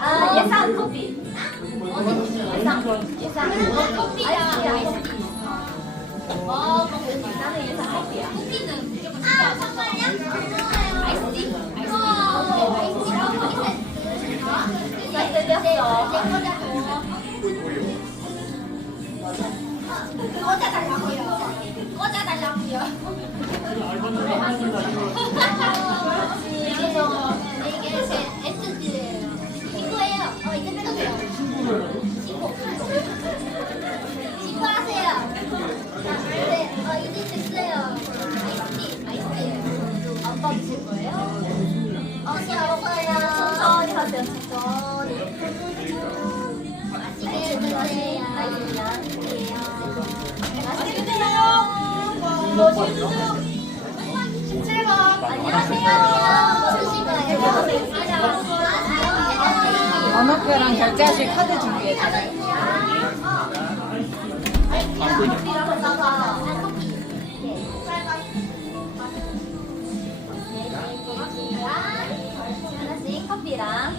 아, 예상 커피. 예상, 예상. 커피야. 어, 커피. 나는 예상 커피야. 커피는 무조건 아, 정말요? 아이스티. 아이스티. 아이스티. 아이스티 됐어. 꽂아달라고요. 꽂아달라고요. 번호표랑 결제하실 카드 준비해드릴게요. 하나씩 커피랑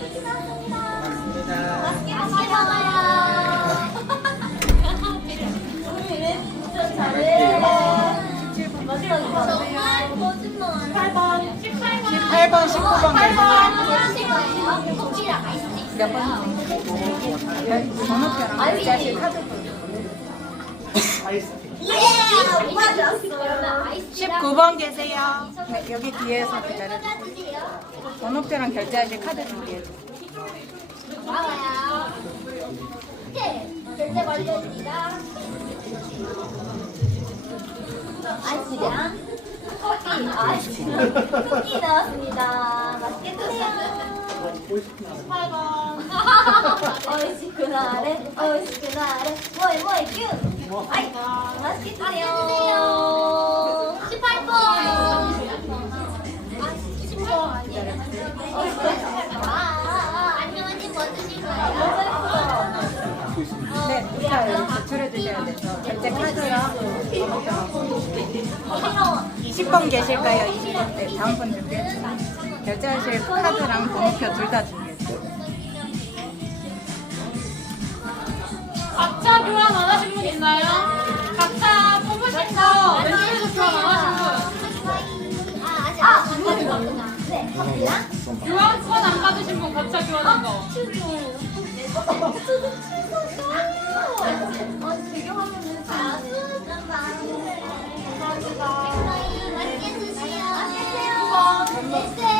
맛있게 먹어요. 몇 번? 번호표랑 결제하실 카드 예! 맞았어요. 아이스티랑 19번 계세요. 네, 여기 뒤에서 기다려주세요. 번호표랑 결제하실 카드 준비해주세요. 나와요. 오케이. 결제 완료입니다. 아이스랑 커피, 아이스, 쿠키 나왔습니다. 드세요. 18번. 어이시 그날에, 어이시 그날에, 뭐이 뭐이 큐. 아이, 맛있게 드세요. 18번. 아, 10번 아니에요. 아, 아, 아, 안녕하세요. 뭐 드실 거예요? 네, 일단 제출해 주셔야 돼서 결제 카드랑 어디로? 20번 계실까요? 20번? 네, 다음 번 준비해주세요. 결제하실 카드랑 번호표 둘 다 준비해주세요. 각자 교환 안 하신 분 있나요? 각자 뽑으신 거 왼쪽에서 교환 안 하신 분 아, 아직 안 받은 네, 커피랑? 교환권 안 받으신 분 각자 교환한 거 아, 배경화면은 아, 감사합니다. 맛있게 드세요. 맛있게 드세요.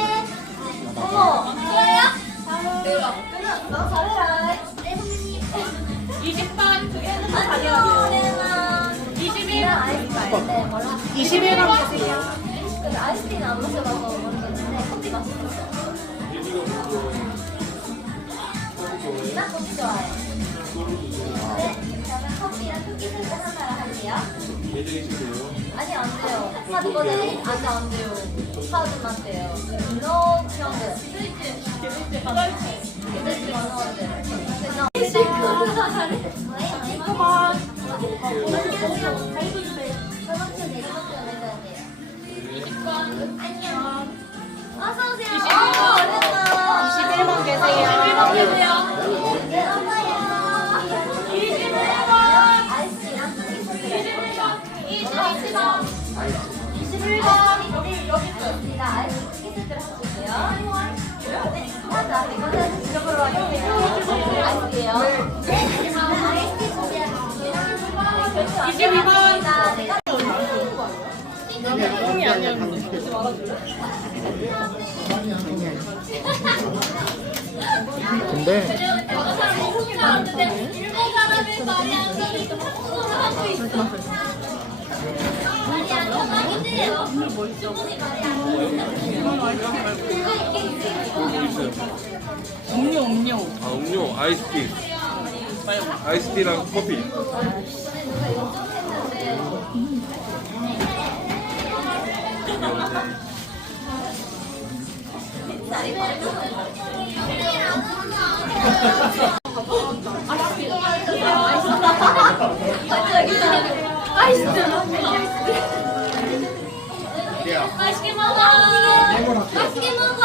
어머, 저요? 끝났어? 잘해라. 네, 선생님. 20번 안녕. 21 네, 뭐라? 21번 계세요. 근데 아이스티는 안 마셔봐서 모르겠는데 커피 맛있었어요. 나 커피 좋아해. 네, 그러면 커피랑 쿠키 세트 하나랑 할게요. 아니 안 돼요. 카드 꺼내 아직 안 돼요. 카드만 돼요. 노 형들. 스위트. 스위트 원어원들. 잘해. 19번 안녕. 22번. 근데 아, 음료 음료. 아, 음료, 아이스티. 아이스티랑 커피 아이스. 맛있게 먹어.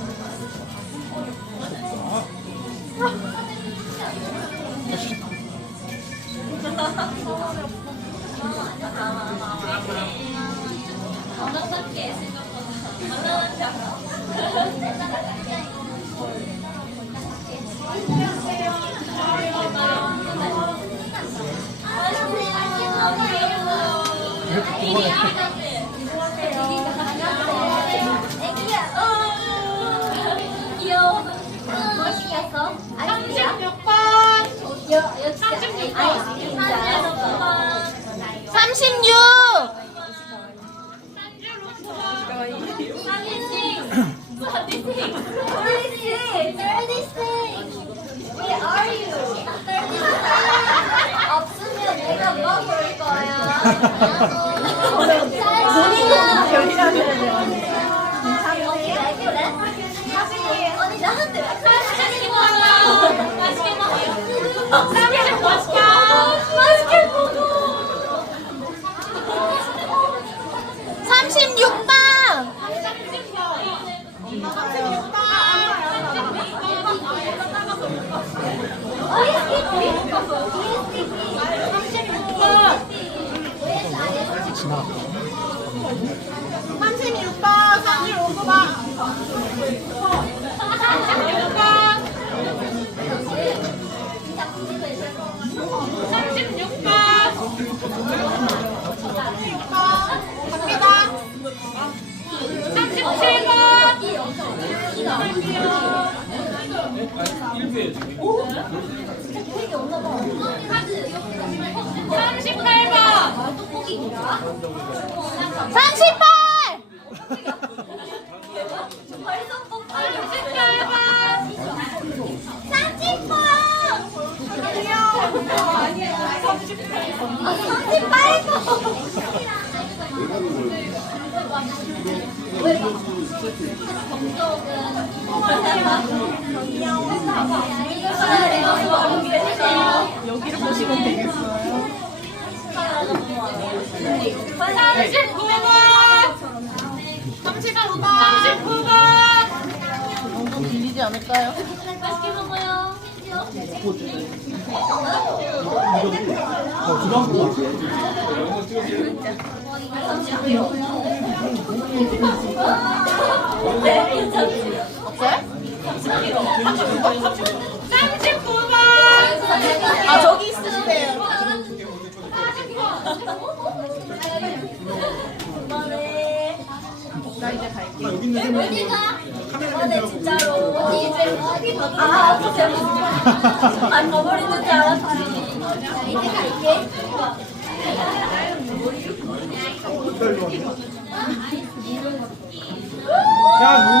36번. 여, 여, 진짜. 36 36 번. 되게 없나 봐. 38번. 떡볶이 뭐야? 38. 벌써 뽑아. 38번. 30번! 아, 38번! 여기를 보시면 되겠어요. 39번. 39번. 39번. 너무 길리지 않을까요? 맛있게 먹어요. 네, 괜찮지. 없어요? 39번. 아, 저기 있으시대요. 나 이제 갈게. 어디가? 어네 진짜로. 어디 이제 어디 아 진짜. 안 가버리는 줄 알았지. 이제 갈게. 야,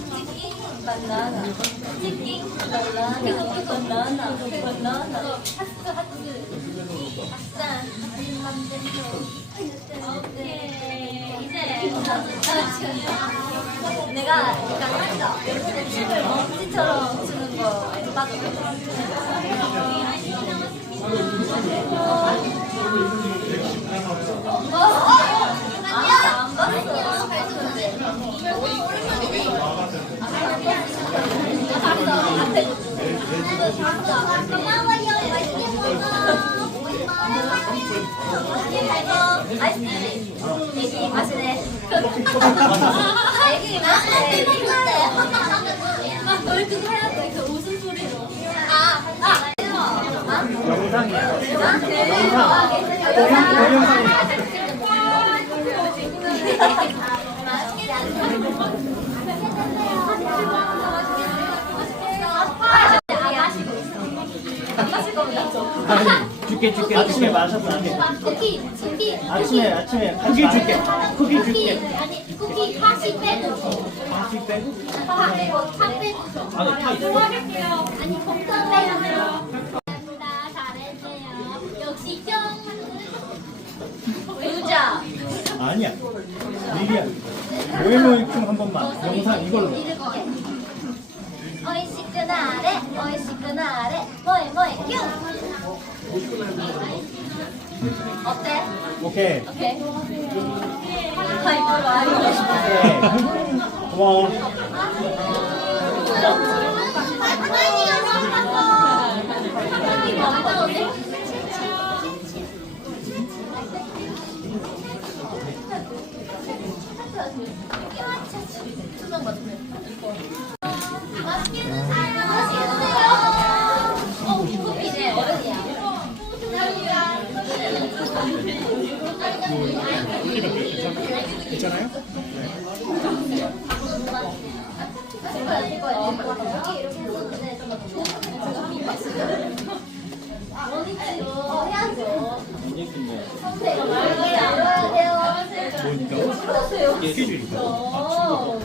바나나. 치킨 바나나. 바나나. 바나나. 하트 하트. 아싸. 오케이. 이제 내가 약간 요즘에 춤을 먼지처럼 추는 거. 어? 아니야 안 봤어. 애기 마시네. 애기 마시네. 널 그거 해야 돼. 그 웃음소리로. 아, 아. 영상이야. 마실 겁니다. 아니, 줄게, 줄게. 아침에 마셔서 안 돼. 쿠키, 쿠키, 아침에, 아침에. 쿠키 줄게. 쿠키 쿠키, 줄게. 아니 쿠키 하시 빼고 쿠키 빼고? 파 빼고 차 빼고 아니, 파 있어. 아니 복사 빼고 잘했네요 역시 경 의자 아니야. 미리야. 모에모이춤 한 번만. 영상 이걸로. 오이시크나레 오이시크나레 뭐에 뭐에 뀨 어때? 오케이. 오케이 하이퍼로 알고 싶어 오케이. 고마워. 어, 괜찮아요? 돼요. 뭐니까? 스케줄이다. 어.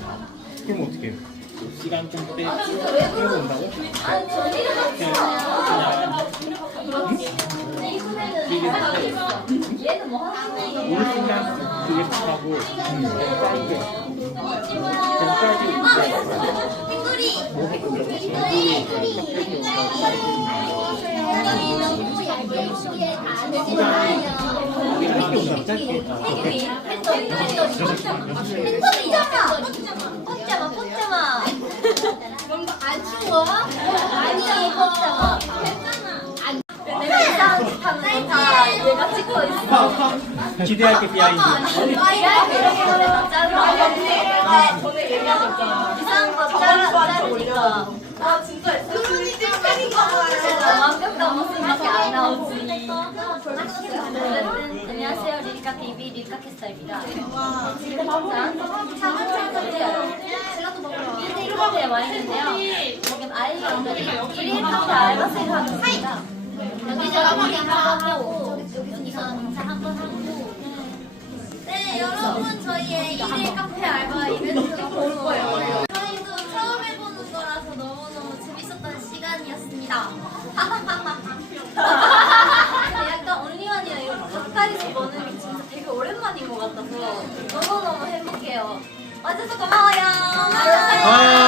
그럼 어떻게 해요? 시간 좀 빼. 아, 진짜 왜 그러지? 아 얘는 뭐 하는 올 거야? 시간 그게 하고 짧게. 아, 빅토리! 빅토리! 너무 얇게 쉽게 안 되잖아요. 짧게 온다. 짧게. 기대할 게 비하인드. 아, 진짜. 그분이 안 나오지. 어쨌든, 안녕하세요. 리리카 TV 리리카 캐스터입니다. 지금 항상 차근차근 뛰어요. 1대1 카페에 와 있는데요. 지금 아이들이 1일 카페 알바생을 하고 있습니다. 여기저기 하고, 여기서 하고, 네, 여러분 저희의 1일 카페 알바 이벤트가 볼 거예요. 저희도 처음 해보는 거라서 너무너무 재밌었던 시간이었습니다. 근데 약간 언니만이랑 이렇게 가까이서 보는 게 진짜 되게 오랜만인 것 같아서 너무너무 행복해요. 와줘서 고마워요. 맛있게